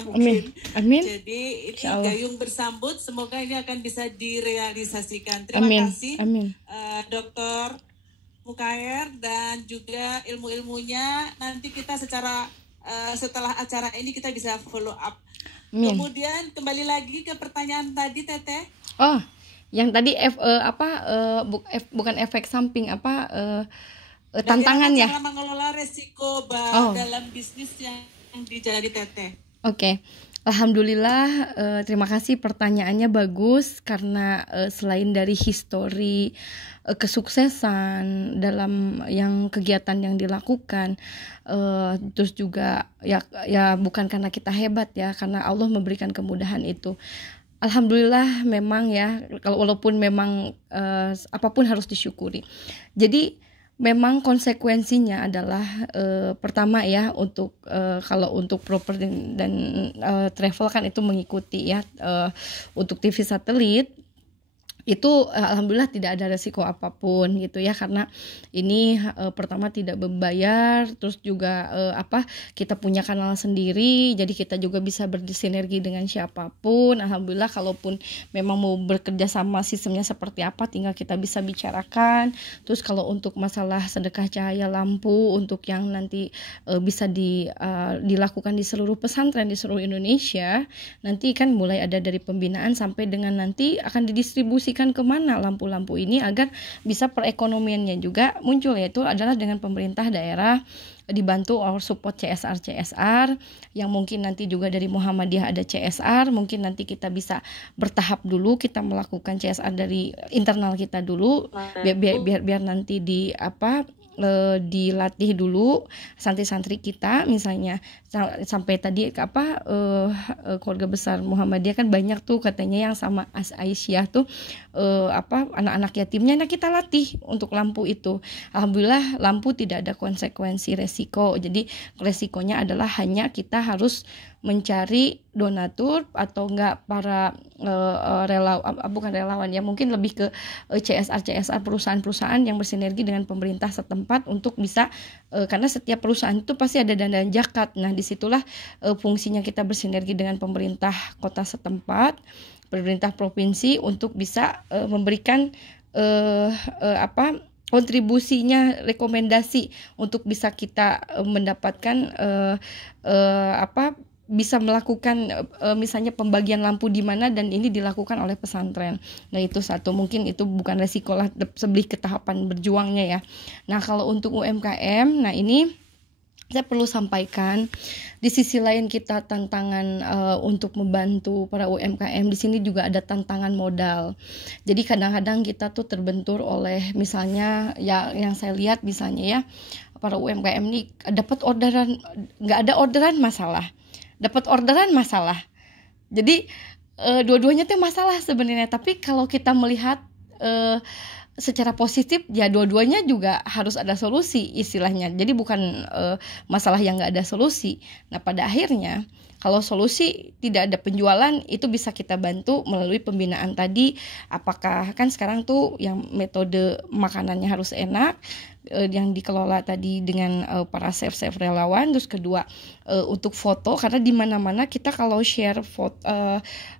Amin. mungkin. Amin. Jadi ini Insya Allah. gayung bersambut, semoga ini akan bisa direalisasikan. Terima Amin. kasih Amin. Dr. Mukair dan juga ilmu-ilmunya. Nanti kita secara setelah acara ini kita bisa follow up. Amin. Kemudian kembali lagi ke pertanyaan tadi, Teteh. Oh, yang tadi bukan efek samping, tantangan ya. Bagaimana cara mengelola resiko dalam bisnis yang dijalani Teteh? Oke. Alhamdulillah, terima kasih, pertanyaannya bagus karena selain dari histori kesuksesan dalam yang kegiatan yang dilakukan, terus juga ya bukan karena kita hebat ya, karena Allah memberikan kemudahan itu. Alhamdulillah memang ya, walaupun memang apapun harus disyukuri. Jadi memang konsekuensinya adalah pertama ya, untuk kalau untuk properti dan travel kan itu mengikuti ya, untuk TV satelit itu alhamdulillah tidak ada resiko apapun gitu ya, karena ini pertama tidak membayar, terus juga kita punya kanal sendiri, jadi kita juga bisa bersinergi dengan siapapun. Alhamdulillah, kalaupun memang mau bekerja sama sistemnya seperti apa tinggal kita bisa bicarakan. Terus kalau untuk masalah sedekah cahaya lampu untuk yang nanti bisa dilakukan di seluruh pesantren di seluruh Indonesia, nanti kan mulai ada dari pembinaan sampai dengan nanti akan didistribusi kemana lampu-lampu ini agar bisa perekonomiannya juga muncul, yaitu adalah dengan pemerintah daerah dibantu support CSR yang mungkin nanti juga dari Muhammadiyah ada CSR, mungkin nanti kita bisa bertahap dulu kita melakukan CSR dari internal kita dulu, biar nanti dilatih dulu santri-santri kita, misalnya sampai tadi keluarga besar Muhammadiyah kan banyak tuh katanya yang sama Aisyah tuh anak-anak yatimnya, nah kita latih untuk lampu itu. Alhamdulillah lampu tidak ada konsekuensi resiko, jadi resikonya adalah hanya kita harus mencari donatur atau enggak para bukan relawan ya, mungkin lebih ke CSR perusahaan-perusahaan yang bersinergi dengan pemerintah setempat untuk bisa karena setiap perusahaan itu pasti ada dana zakat. Nah disitulah fungsinya kita bersinergi dengan pemerintah kota setempat, pemerintah provinsi untuk bisa memberikan kontribusinya, rekomendasi untuk bisa kita mendapatkan bisa melakukan misalnya pembagian lampu di mana, dan ini dilakukan oleh pesantren. Nah itu satu, mungkin itu bukan resiko lah, sebelum ke tahapan berjuangnya ya. Nah kalau untuk UMKM, nah ini saya perlu sampaikan di sisi lain kita tantangan untuk membantu para UMKM di sini juga ada tantangan modal. Jadi kadang-kadang kita tuh terbentur oleh misalnya ya yang saya lihat misalnya ya, para UMKM ini dapat orderan, nggak ada orderan masalah, dapat orderan masalah. Jadi dua-duanya tuh masalah sebenarnya. Tapi kalau kita melihat secara positif ya, dua-duanya juga harus ada solusi istilahnya. Jadi bukan masalah yang nggak ada solusi. Nah pada akhirnya kalau solusi tidak ada penjualan, itu bisa kita bantu melalui pembinaan tadi. Apakah kan sekarang tuh yang metode makanannya harus enak, yang dikelola tadi dengan para chef relawan. Terus kedua untuk foto, karena di mana-mana kita kalau share foto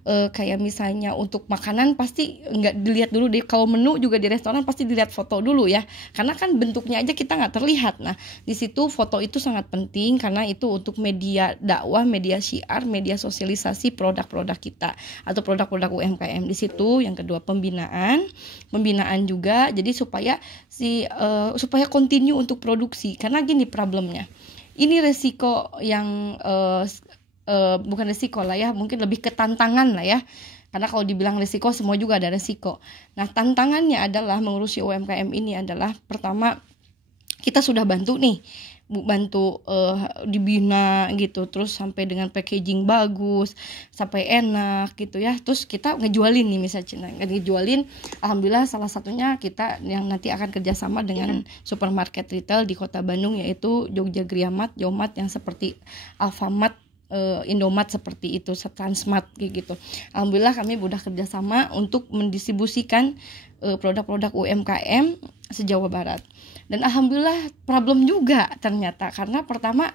kayak misalnya untuk makanan pasti nggak dilihat dulu deh, kalau menu juga di restoran pasti dilihat foto dulu ya, karena kan bentuknya aja kita nggak terlihat. Nah di situ foto itu sangat penting karena itu untuk media dakwah, media syiar, media sosialisasi produk-produk kita atau produk-produk UMKM. Di situ yang kedua pembinaan juga, jadi supaya supaya continue untuk produksi. Karena gini problemnya, ini resiko yang bukan resiko lah ya, mungkin lebih ke tantangan lah ya, karena kalau dibilang resiko semua juga ada resiko. Nah tantangannya adalah mengurusi UMKM ini adalah pertama kita sudah bantu dibina gitu, terus sampai dengan packaging bagus, sampai enak gitu ya, terus kita ngejualin nih misalnya, alhamdulillah salah satunya kita yang nanti akan kerjasama dengan supermarket retail di kota Bandung, yaitu Jogja Griamat, Yomat yang seperti Alfamart, Indomaret seperti itu, Transmart gitu. Alhamdulillah kami sudah kerjasama untuk mendistribusikan produk-produk UMKM se-Jawa Barat. Dan alhamdulillah problem juga ternyata, karena pertama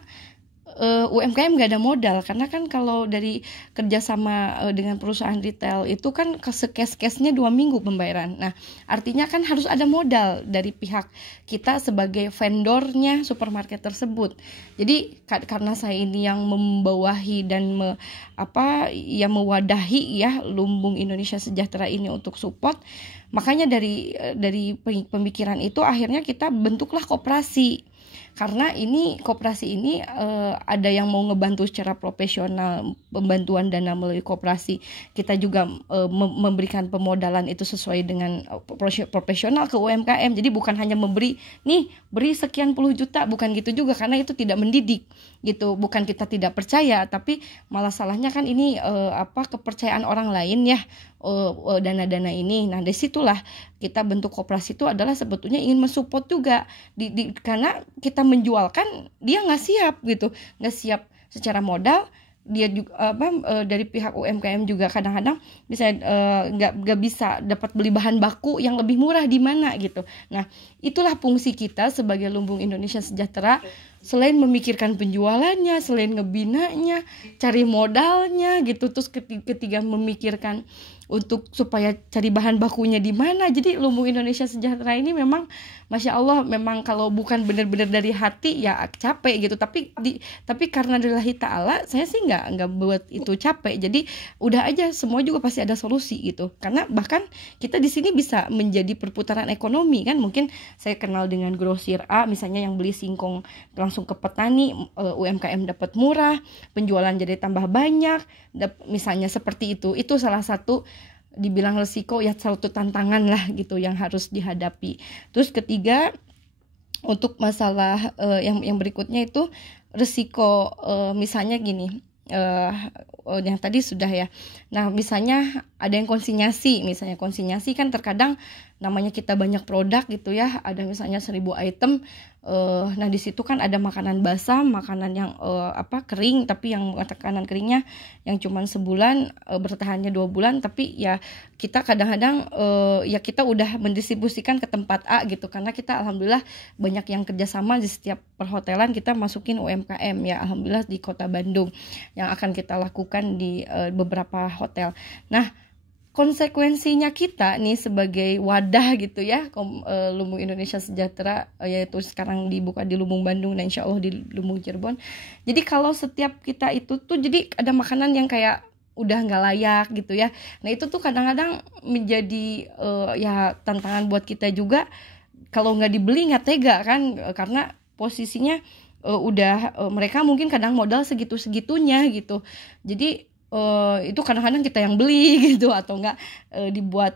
UMKM nggak ada modal, karena kan kalau dari kerjasama dengan perusahaan retail itu kan case-case-nya 2 minggu pembayaran. Nah, artinya kan harus ada modal dari pihak kita sebagai vendornya supermarket tersebut. Jadi karena saya ini yang membawahi dan mewadahi ya Lumbung Indonesia Sejahtera ini untuk support, makanya dari pemikiran itu akhirnya kita bentuklah koperasi. Karena ini koperasi ini ada yang mau ngebantu secara profesional, pembantuan dana melalui koperasi. Kita juga memberikan pemodalan itu sesuai dengan profesional ke UMKM. Jadi bukan hanya memberi, nih beri sekian puluh juta, bukan gitu juga, karena itu tidak mendidik gitu. Bukan kita tidak percaya, tapi malah salahnya kan ini kepercayaan orang lain ya, dana-dana ini. Nah, dari situlah kita bentuk koperasi itu adalah sebetulnya ingin mensupport juga karena kita menjualkan dia nggak siap gitu, nggak siap secara modal. Dia juga dari pihak UMKM juga kadang-kadang bisa nggak bisa dapat beli bahan baku yang lebih murah di mana gitu. Nah, itulah fungsi kita sebagai Lumbung Indonesia Sejahtera, selain memikirkan penjualannya, selain ngebinanya, cari modalnya gitu, terus ketiga memikirkan untuk supaya cari bahan bakunya di mana. Jadi Lumbung Indonesia Sejahtera ini memang Masya Allah, memang kalau bukan benar-benar dari hati ya capek gitu, tapi karena lillahi ta'ala saya sih nggak buat itu capek. Jadi udah aja, semua juga pasti ada solusi gitu, karena bahkan kita di sini bisa menjadi perputaran ekonomi kan. Mungkin saya kenal dengan grosir A misalnya yang beli singkong langsung ke petani, UMKM dapat murah, penjualan jadi tambah banyak, misalnya seperti itu salah satu dibilang resiko ya, satu tantangan lah gitu yang harus dihadapi. Terus ketiga, untuk masalah yang berikutnya itu resiko, misalnya gini, yang tadi sudah ya. Nah, misalnya ada yang konsinyasi kan terkadang namanya kita banyak produk gitu ya, ada misalnya 1000 item. Nah, di situ kan ada makanan basah, makanan yang kering, tapi yang makanan keringnya yang cuman sebulan, bertahannya 2 bulan, tapi ya kita kadang-kadang ya kita udah mendistribusikan ke tempat A gitu, karena kita alhamdulillah banyak yang kerjasama di setiap perhotelan, kita masukin UMKM ya, alhamdulillah di Kota Bandung yang akan kita lakukan di beberapa hotel. Nah, konsekuensinya kita nih sebagai wadah gitu ya, Lumbung Indonesia Sejahtera, yaitu sekarang dibuka di Lumbung Bandung dan insya Allah di Lumbung Cirebon. Jadi kalau setiap kita itu tuh jadi ada makanan yang kayak udah nggak layak gitu ya. Nah, itu tuh kadang-kadang menjadi ya tantangan buat kita juga. Kalau nggak dibeli nggak tega kan, karena posisinya mereka mungkin kadang modal segitu-segitunya gitu. Jadi itu kadang-kadang kita yang beli gitu, atau enggak dibuat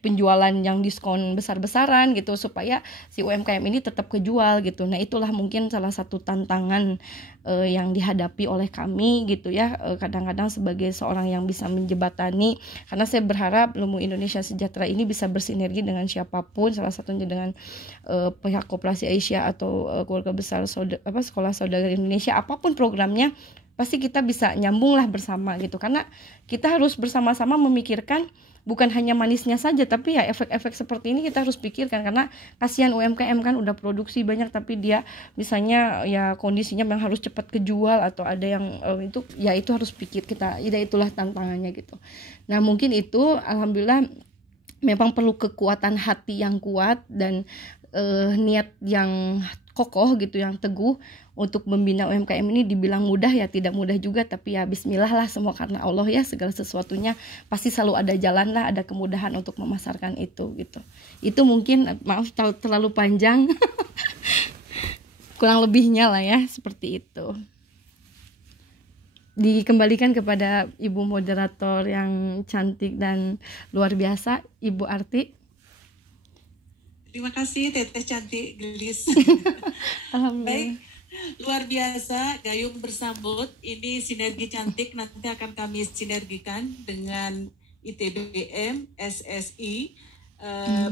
penjualan yang diskon besar-besaran gitu supaya si UMKM ini tetap kejual gitu. Nah, itulah mungkin salah satu tantangan yang dihadapi oleh kami gitu ya, kadang-kadang sebagai seorang yang bisa menjembatani, karena saya berharap Lumbung Indonesia Sejahtera ini bisa bersinergi dengan siapapun, salah satunya dengan pihak Koperasi Aisyah atau keluarga besar Sekolah Saudagar Indonesia, apapun programnya pasti kita bisa nyambung lah bersama gitu, karena kita harus bersama-sama memikirkan bukan hanya manisnya saja, tapi ya efek-efek seperti ini kita harus pikirkan, karena kasihan UMKM kan udah produksi banyak tapi dia misalnya ya kondisinya memang harus cepat kejual, atau ada yang itu harus pikir kita, itulah tantangannya gitu. Nah, mungkin itu alhamdulillah memang perlu kekuatan hati yang kuat dan niat yang kokoh gitu, yang teguh untuk membina UMKM ini. Dibilang mudah ya tidak mudah juga, tapi ya bismillah lah, semua karena Allah ya, segala sesuatunya pasti selalu ada jalan lah, ada kemudahan untuk memasarkan itu gitu. Itu mungkin, maaf terlalu panjang kurang lebihnya lah ya, seperti itu. Dikembalikan kepada Ibu moderator yang cantik dan luar biasa, Ibu Arti. Terima kasih Teteh cantik gelis. Baik, luar biasa, Gayung bersambut. Ini sinergi cantik, nanti akan kami sinergikan dengan ITBM, SSI,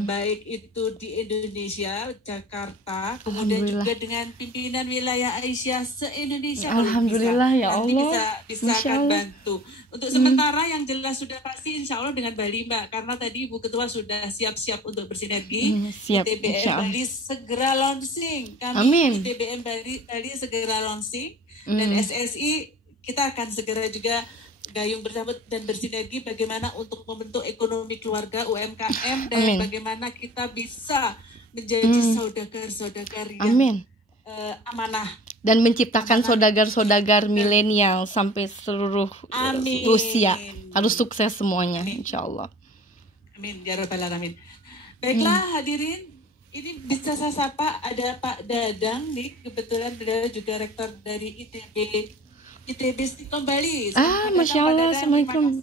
baik itu di Indonesia, Jakarta, kemudian juga dengan pimpinan wilayah Aisyah se-Indonesia. Alhamdulillah ya Allah. Nanti bisa akan bantu. Untuk sementara yang jelas sudah pasti insya Allah dengan Bali Mbak, karena tadi Ibu Ketua sudah siap-siap untuk bersinergi. ITBM Bali segera launching. Kami ITBM Bali segera launching. Dan SSI kita akan segera juga gayung bersama dan bersinergi bagaimana untuk membentuk ekonomi keluarga UMKM dan bagaimana kita bisa menjadi saudagar-saudagar yang amanah dan menciptakan saudagar-saudagar milenial sampai seluruh Rusia harus sukses semuanya, insya Allah. Amin ya rabbal alamin. Baiklah hadirin, ini bisa saya sapa ada Pak Dadang nih, kebetulan beliau juga rektor dari ITB kembali. Masya Allah, assalamualaikum.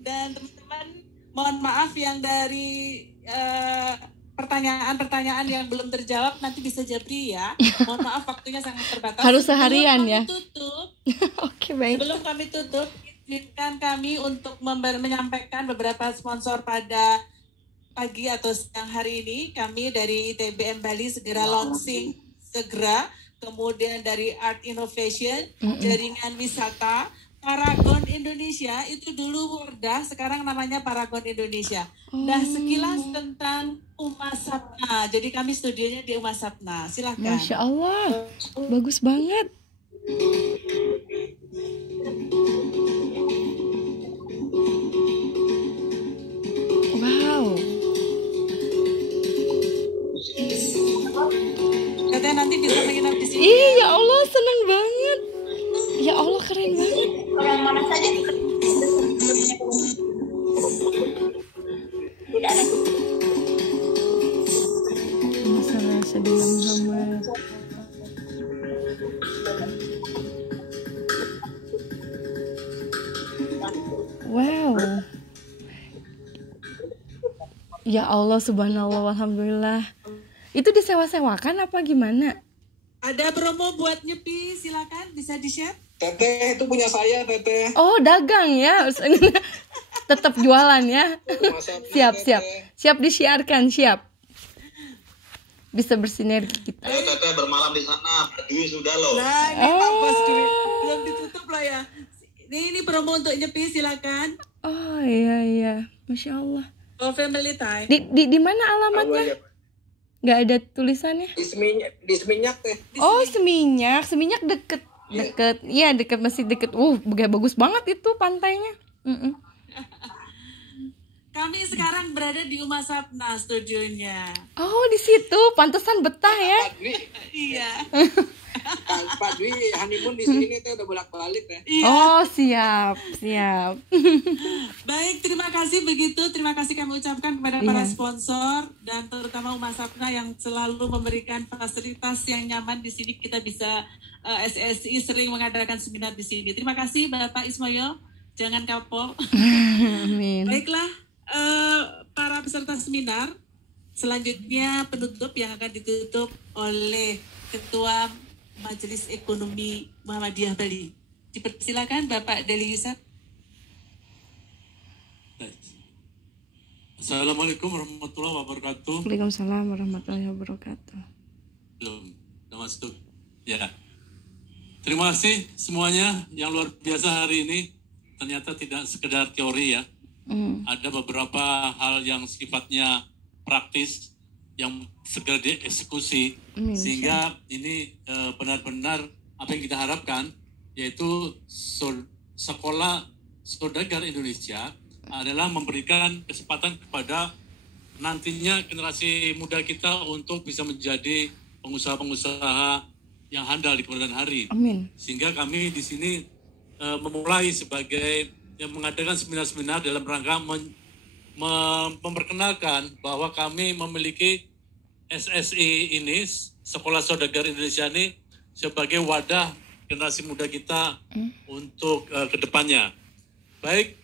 Dan teman-teman, mohon maaf yang dari pertanyaan-pertanyaan yang belum terjawab nanti bisa Jabri ya. Mohon maaf waktunya sangat terbatas. Harus seharian ya. Oke, baik. Sebelum kami tutup, izinkan kami untuk menyampaikan beberapa sponsor pada pagi atau siang hari ini. Kami dari ITBM Bali segera launching segera. Kemudian dari Art Innovation, Jaringan Wisata, Paragon Indonesia, itu dulu Worda, sekarang namanya Paragon Indonesia. Nah, sekilas tentang Umasapna. Jadi kami studionya di Umasapna. Silakan. Masya Allah, bagus banget. Wow. Katanya nanti bisa menginap di sini. Ya Allah, senang banget. Ya Allah, keren banget. Orang mana saja tidak ada. Masalah sedih Muhammad. Wow. Ya Allah, subhanallah, alhamdulillah. Itu disewa-sewakan apa gimana? Ada promo buat nyepi, silakan bisa di-share. Teteh itu punya saya, Teteh. Oh, dagang ya. Tetap jualan ya. Siap disiarkan, siap. Bisa bersinergi kita. Ayo Teteh bermalam di sana, Dwi sudah loh. Nah, ini Pak Bos Dwi. Belum ditutup loh ya. Ini promo untuk nyepi, silakan. Oh iya, Masya Allah. Oh, family time. Di mana alamatnya? Nggak ada tulisannya. Di Seminyak Teh. Oh, Seminyak deket. Iya, masih deket. Bagus banget itu pantainya. Kami sekarang berada di Umasapna studionya. Oh, di situ. Pantesan betah ya. Pak Dwi. Iya. Pak Dwi honeymoon di sini Teh udah bolak-balik Teh. Iya. Oh, siap. Baik, terima kasih begitu. Terima kasih kami ucapkan kepada para sponsor dan terutama Umasapna yang selalu memberikan fasilitas yang nyaman di sini. Kita bisa SSI sering mengadakan seminar di sini. Terima kasih Bapak Ismoyo. Jangan kapok. Amin. Baiklah, para peserta seminar, selanjutnya penutup yang akan ditutup oleh Ketua Majelis Ekonomi Muhammadiyah Bali. Dipersilakan Bapak Deli Yusuf. Assalamualaikum warahmatullahi wabarakatuh. Waalaikumsalam warahmatullahi wabarakatuh. Belum masuk. Ya. Terima kasih semuanya yang luar biasa hari ini. Ternyata tidak sekedar teori ya. Ada beberapa hal yang sifatnya praktis yang segera dieksekusi sehingga ini benar-benar apa yang kita harapkan, yaitu sekolah saudagar Indonesia adalah memberikan kesempatan kepada nantinya generasi muda kita untuk bisa menjadi pengusaha-pengusaha yang handal di kemudian hari. Amin. Sehingga kami di sini memulai sebagai yang mengadakan seminar-seminar dalam rangka memperkenalkan bahwa kami memiliki SSI ini, Sekolah Saudagar Indonesia ini, sebagai wadah generasi muda kita untuk kedepannya. Baik,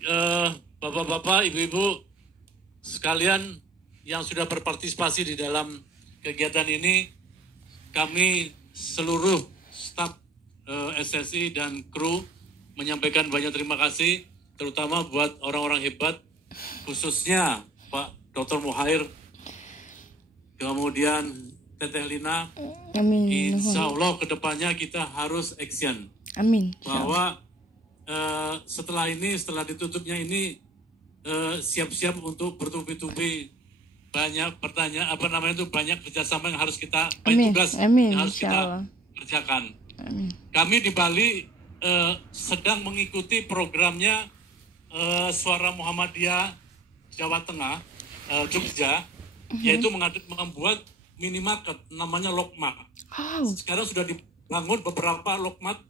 Bapak-bapak, Ibu-ibu sekalian yang sudah berpartisipasi di dalam kegiatan ini, kami seluruh staf SSI dan kru menyampaikan banyak terima kasih, terutama buat orang-orang hebat, khususnya Pak Dr. Muhair, kemudian Teteh Lina. Amin. Insya Allah kedepannya kita harus action. Amin. Bahwa setelah ditutupnya ini siap-siap untuk bertubi-tubi banyak pertanyaan, banyak kerjasama yang harus kita, banyak tugas yang harus kita kerjakan. Kami di Bali sedang mengikuti programnya Suara Muhammadiyah Jawa Tengah, Jogja, yaitu membuat minimarket namanya Lokmat. Sekarang sudah dibangun beberapa Lokmat,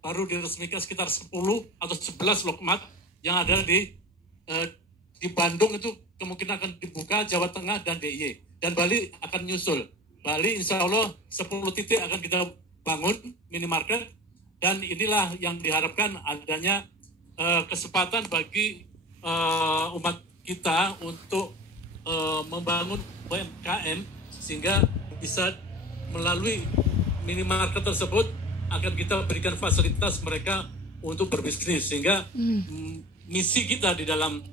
baru diresmikan sekitar 10 atau 11 Lokmat yang ada di Bandung, itu kemungkinan akan dibuka, Jawa Tengah dan DIY. Dan Bali akan nyusul. Bali insya Allah 10 titik akan kita bangun minimarket, dan inilah yang diharapkan adanya kesempatan bagi umat kita untuk membangun UMKM, sehingga bisa melalui minimarket tersebut akan kita berikan fasilitas mereka untuk berbisnis, sehingga misi kita di dalam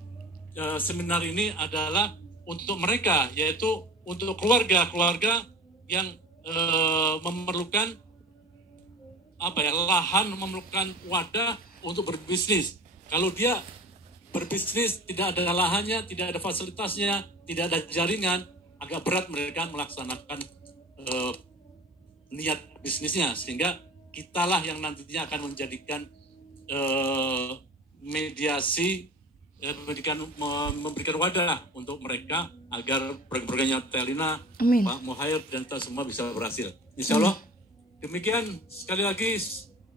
seminar ini adalah untuk mereka, yaitu untuk keluarga yang memerlukan lahan, memerlukan wadah untuk berbisnis. Kalau dia berbisnis tidak ada lahannya, tidak ada fasilitasnya, tidak ada jaringan, agak berat mereka melaksanakan niat bisnisnya, sehingga kitalah yang nantinya akan menjadikan mediasi, memberikan wadah untuk mereka agar program-programnya Telina, Pak Muhair dan kita semua bisa berhasil. Insya Allah. Demikian, sekali lagi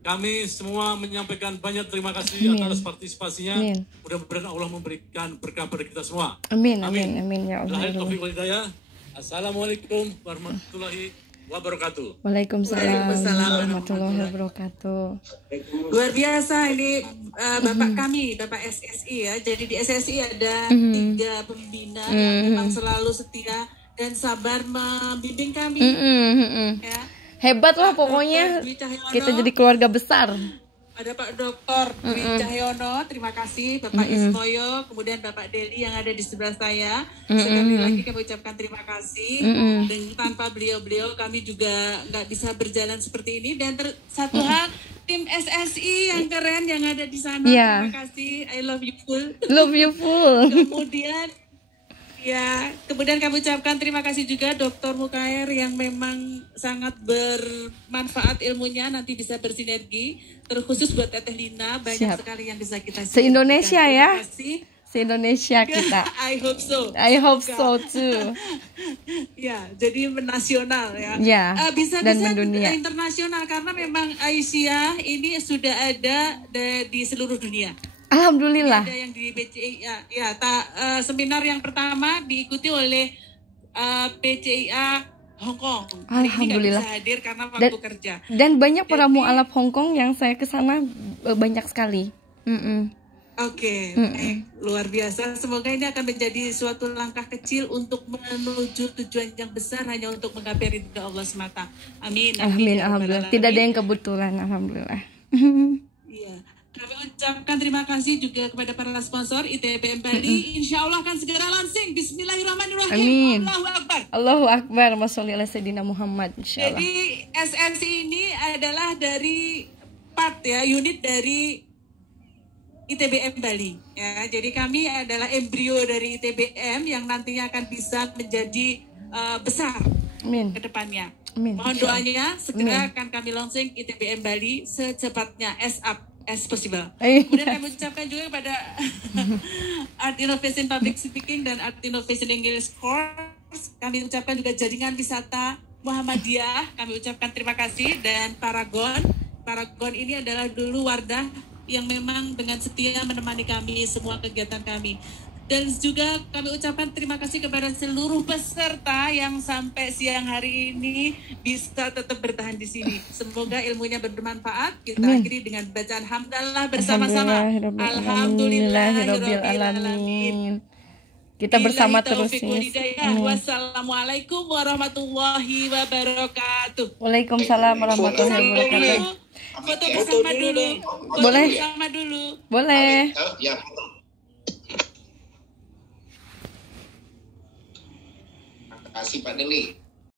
kami semua menyampaikan banyak terima kasih atas partisipasinya. Mudah-mudahan Allah memberikan berkah pada kita semua. Amin ya Allah. Assalamualaikum warahmatullahi wabarakatuh. Waalaikumsalam warahmatullahi wabarakatuh. Luar biasa ini Bapak kami, Bapak SSI ya. Jadi di SSI ada 3 pembina yang memang selalu setia dan sabar membimbing kami. Ya. Hebat lah pokoknya, kita jadi keluarga besar. Ada Pak Dr. Dwi Cahyono, terima kasih. Bapak Ismoyo, kemudian Bapak Deli yang ada di sebelah saya. Sekali lagi kami ucapkan terima kasih. Dan tanpa beliau-beliau kami juga nggak bisa berjalan seperti ini. Dan satu hal, tim SSI yang keren yang ada di sana. Terima kasih, I love you full. Love you full. Kemudian kami ucapkan terima kasih juga Dr. Mukair yang memang sangat bermanfaat ilmunya, nanti bisa bersinergi. Terkhusus buat Teteh Lina, banyak sekali yang bisa kita se-Indonesia ya. Se-Indonesia kita. I hope so. I hope so too. Ya, jadi nasional ya. Bisa mendunia. Internasional karena memang Aisyah ini sudah ada di seluruh dunia. Alhamdulillah. Ada yang di BCIA. Seminar yang pertama diikuti oleh BCIA Hong Kong. Alhamdulillah. Ini bisa hadir karena waktu kerja. Dan banyak para mualaf Hong Kong yang saya kesana banyak sekali. Oke, luar biasa. Semoga ini akan menjadi suatu langkah kecil untuk menuju tujuan yang besar hanya untuk menggapai ridha Allah semata. Amin. Alhamdulillah. Tidak ada yang kebetulan. Alhamdulillah. Iya. Kami ucapkan terima kasih juga kepada para sponsor ITBM Bali. Insya Allah akan segera launching. Bismillahirrahmanirrahim. Amin. Allahu Akbar. Allahu Akbar. Masya Allah Sayyidina Muhammad. Insya Allah. Jadi SSI ini adalah dari unit dari ITBM Bali. Ya, jadi kami adalah embrio dari ITBM yang nantinya akan bisa menjadi besar ke depannya. Mohon doanya segera akan kami launching ITBM Bali secepatnya as possible. Kemudian kami ucapkan juga kepada Art Innovation Public Speaking dan Art Innovation English Course. Kami ucapkan juga jaringan wisata Muhammadiyah. Kami ucapkan terima kasih. Dan Paragon ini adalah dulu Wardah yang memang dengan setia menemani kami semua kegiatan kami. Dan juga kami ucapkan terima kasih kepada seluruh peserta yang sampai siang hari ini bisa tetap bertahan di sini. Semoga ilmunya bermanfaat. Kita akhiri dengan bacaan hamdalah bersama-sama. Alhamdulillahirrabbilalamin. Kita bersama terus. Wassalamualaikum warahmatullahi wabarakatuh. Waalaikumsalam warahmatullahi wabarakatuh. Foto bersama dulu. Boleh. Bersama dulu. Boleh. Ya. Terima kasih Pak Deli.